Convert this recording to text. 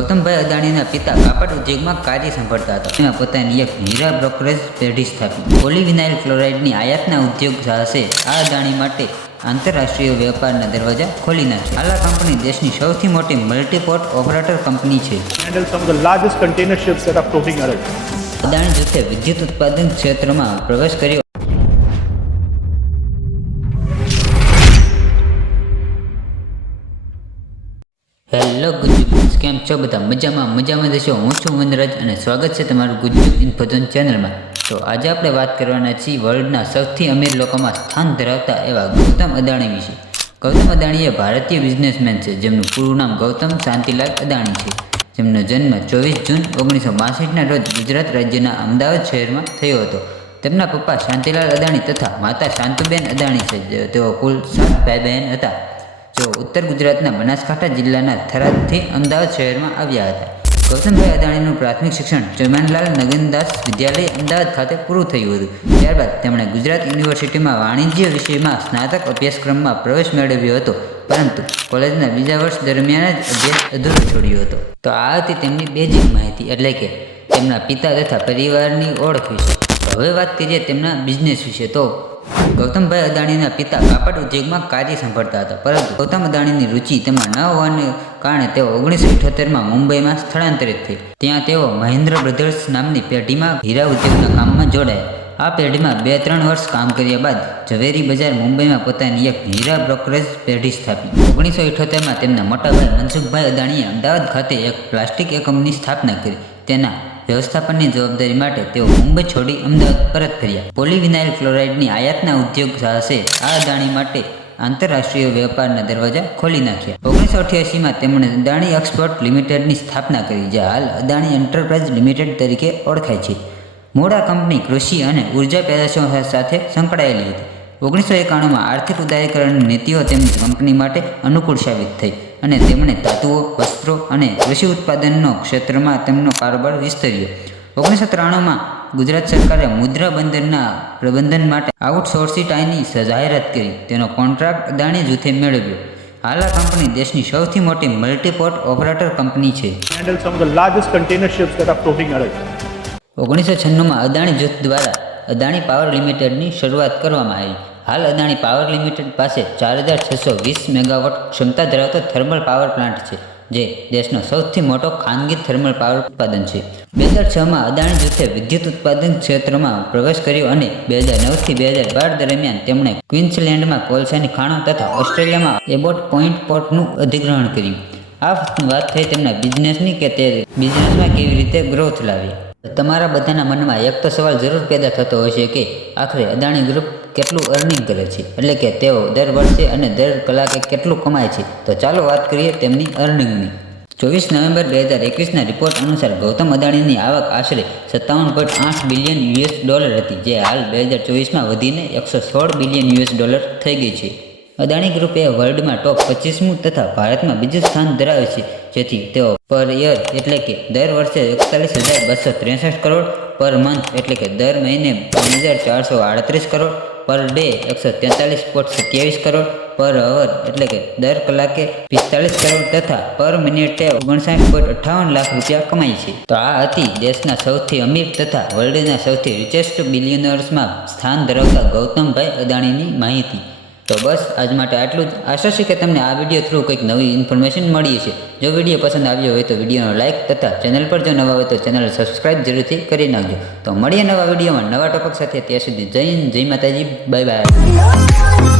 ગૌતમભાઈ અદાણીના પિતા કાપડ ઉદ્યોગમાં કાર્ય સંભાળતા હતા. તેમાં પોતાની એક હીરા બ્રોકરેજ પેઢી સ્થાપી. પોલીવિનાઇલ ક્લોરાઇડની આયાતના ઉદ્યોગ સાહસે આ અદાણી માટે આંતરરાષ્ટ્રીય વેપારના દરવાજા ખોલી નાખ્યા. હાલ આ કંપની દેશની સૌથી મોટી મલ્ટીપોર્ટ ઓપરેટર કંપની છે. handle some of the largest container ships that are floating around. Adani જૂથે વિદ્યુત ઉત્પાદન ક્ષેત્રમાં પ્રવેશ કર્યો. હેલો ગુજ્જુ, કેમ છો બધા? મજામાં જશો. હું છું વનરાજ અને સ્વાગત છે તમારું ગુજ્જુ ઇન્ફોઝોન ચેનલમાં. તો આજે આપણે વાત કરવાના છીએ વર્લ્ડના સૌથી અમીર લોકોમાં સ્થાન ધરાવતા એવા ગૌતમ અદાણી વિશે. ગૌતમ અદાણી એ ભારતીય બિઝનેસમેન છે જેમનું પૂરું નામ ગૌતમ શાંતિલાલ અદાણી છે. જેમનો જન્મ 24 જૂન 1962ના રોજ ગુજરાત રાજ્યના અમદાવાદ શહેરમાં થયો હતો. તેમના પપ્પા શાંતિલાલ અદાણી તથા માતા શાંતુબેન અદાણી છે. તેઓ કુલ 7 ભાઈ બહેન હતા. જો ઉત્તર ગુજરાતના બનાસકાંઠા જિલ્લાના થરાદથી અમદાવાદ શહેરમાં આવ્યા હતા. ગૌતમભાઈ અદાણીનું પ્રાથમિક શિક્ષણ ચમનલાલ નગનદાસ વિદ્યાલય અમદાવાદ ખાતે પૂરું થયું હતું. ત્યારબાદ તેમણે ગુજરાત યુનિવર્સિટીમાં વાણિજ્ય વિષયમાં સ્નાતક અભ્યાસક્રમમાં પ્રવેશ મેળવ્યો હતો, પરંતુ કોલેજના બીજા વર્ષ દરમિયાન જ અભ્યાસ અધૂરો છોડ્યો હતો. તો આ હતી તેમની બેઝિક માહિતી, એટલે કે તેમના પિતા તથા પરિવારની ઓળખ વિશે. હવે વાત કરીએ તેમના બિઝનેસ વિશે. તો ગૌતમભાઈ અદાણીના પિતા કાપડ ઉદ્યોગમાં કાર્ય સંભાળતા હતા, પરંતુ ગૌતમ અદાણીની રુચિ તેમાં ન હોવાને કારણે તેઓ 1978માં મુંબઈમાં સ્થળાંતરિત થઈ. ત્યાં તેઓ મહેન્દ્ર બ્રધર્સ નામની પેઢીમાં હીરા ઉદ્યોગના કામમાં જોડાયા. આ પેઢીમાં 2-3 વર્ષ કામ કર્યા બાદ ઝવેરી બજાર મુંબઈમાં પોતાની એક હીરા બ્રોકરેજ પેઢી સ્થાપી. 1978માં તેમના મોટાભાઈ મનસુખભાઈ અદાણીએ અમદાવાદ ખાતે એક પ્લાસ્ટિક એકમની સ્થાપના કરી. તેના વ્યવસ્થાપનની જવાબદારી માટે તેઓ મુંબઈ છોડી અમદાવાદ પરત ફર્યા. પોલીવિનાઇલ ક્લોરાઇડની આયાતના ઉદ્યોગ સાહસે આ અદાણી માટે આંતરરાષ્ટ્રીય વેપારના દરવાજા ખોલી નાખ્યા. 1988માં તેમણે અદાણી એક્સપોર્ટ લિમિટેડની સ્થાપના કરી, જે હાલ અદાણી એન્ટરપ્રાઇઝ લિમિટેડ તરીકે ઓળખાય છે. મૂળ આ કંપની કૃષિ અને ઉર્જા પેદાશો સાથે સંકળાયેલી હતી. 1991માં આર્થિક ઉદારીકરણની નીતિઓ તેમની કંપની માટે અનુકૂળ સાબિત થઈ અને તેમણે ધાતુઓ, વસ્ત્રો અને કૃષિ ઉત્પાદનનો ક્ષેત્રમાં તેમનો કારોબાર વિસ્તર્યો. 1993માં ગુજરાત સરકારે મુદ્રા બંદરના પ્રબંધન માટે આઉટસોર્સિટાઈની જાહેરાત કરી. તેનો કોન્ટ્રાક્ટ અદાણી જૂથે મેળવ્યો. હાલ આ કંપની દેશની સૌથી મોટી મલ્ટીપોર્ટ ઓપરેટર કંપની છે. handle some of the largest container ships that are floating around. 1996માં અદાણી જૂથ દ્વારા અદાણી પાવર લિમિટેડની શરૂઆત કરવામાં આવી. હાલ અદાણી પાવર લિમિટેડ પાસે 4620 મેગાવોટ ક્ષમતા ધરાવતો થર્મલ પાવર પ્લાન્ટ છે, જે દેશનો સૌથી મોટો ખાનગી થર્મલ પાવર ઉત્પાદન છે. 2006માં અદાણી જૂથે વિદ્યુત ઉત્પાદન ક્ષેત્રમાં પ્રવેશ કર્યો અને 2009થી 2012 દરમિયાન તેમણે ક્વીન્સલેન્ડમાં કોલસાની ખાણો તથા ઓસ્ટ્રેલિયામાં એબોટ પોઇન્ટ પોર્ટનું અધિગ્રહણ કર્યું. આ વાત થઈ તેમના બિઝનેસની કે તે બિઝનેસમાં કેવી રીતે ગ્રોથ લાવી. તમારા બધાના મનમાં એક તો સવાલ જરૂર પેદા થતો હશે કે આખરે અદાણી ગ્રુપ કેટલું અર્નિંગ કરે છે, એટલે કે તેઓ દર વર્ષે અને દર કલાકે કેટલું કમાય છે. તો ચાલો વાત કરીએ તેમની અર્નિંગની. 24 નવેમ્બર 2021ના રિપોર્ટ અનુસાર ગૌતમ અદાણીની આવક આશરે $57.8 બિલિયન હતી, જે હાલ 2024માં વધીને $116 બિલિયન થઈ ગઈ છે. અદાણી ગ્રુપ એ વર્લ્ડમાં ટોપ 25મું તથા ભારતમાં બીજું સ્થાન ધરાવે છે, જેથી તેઓ પર યર એટલે કે દર વર્ષે 41,263 કરોડ, પર મંથ એટલે કે દર મહિને 3,438 કરોડ, પર ડે 143.27 કરોડ, પર અવર એટલે કે દર કલાકે 45 કરોડ તથા પર મિનિટે 59.58 લાખ રૂપિયા કમાય છે. તો આ હતી દેશના સૌથી અમીર તથા વર્લ્ડના સૌથી રિચેસ્ટ બિલિયનર્સમાં સ્થાન ધરાવતા ગૌતમભાઈ અદાણીની માહિતી. તો બસ આજ માટે આટલું જ. આશા છે કે તમને આ વિડીયો થ્રુ કંઈક નવી ઇન્ફોર્મેશન મળી છે. જો વિડીયો પસંદ આવ્યો હોય તો વિડીયોનો લાઇક તથા ચેનલ પર જો નવા હોય તો ચેનલ સબસ્ક્રાઇબ જરૂરથી કરી નાખજો. તો મળીએ નવા વિડીયોમાં નવા ટોપિક સાથે. ત્યાં સુધી જય હિન્દ, જય માતાજી, બાય બાય.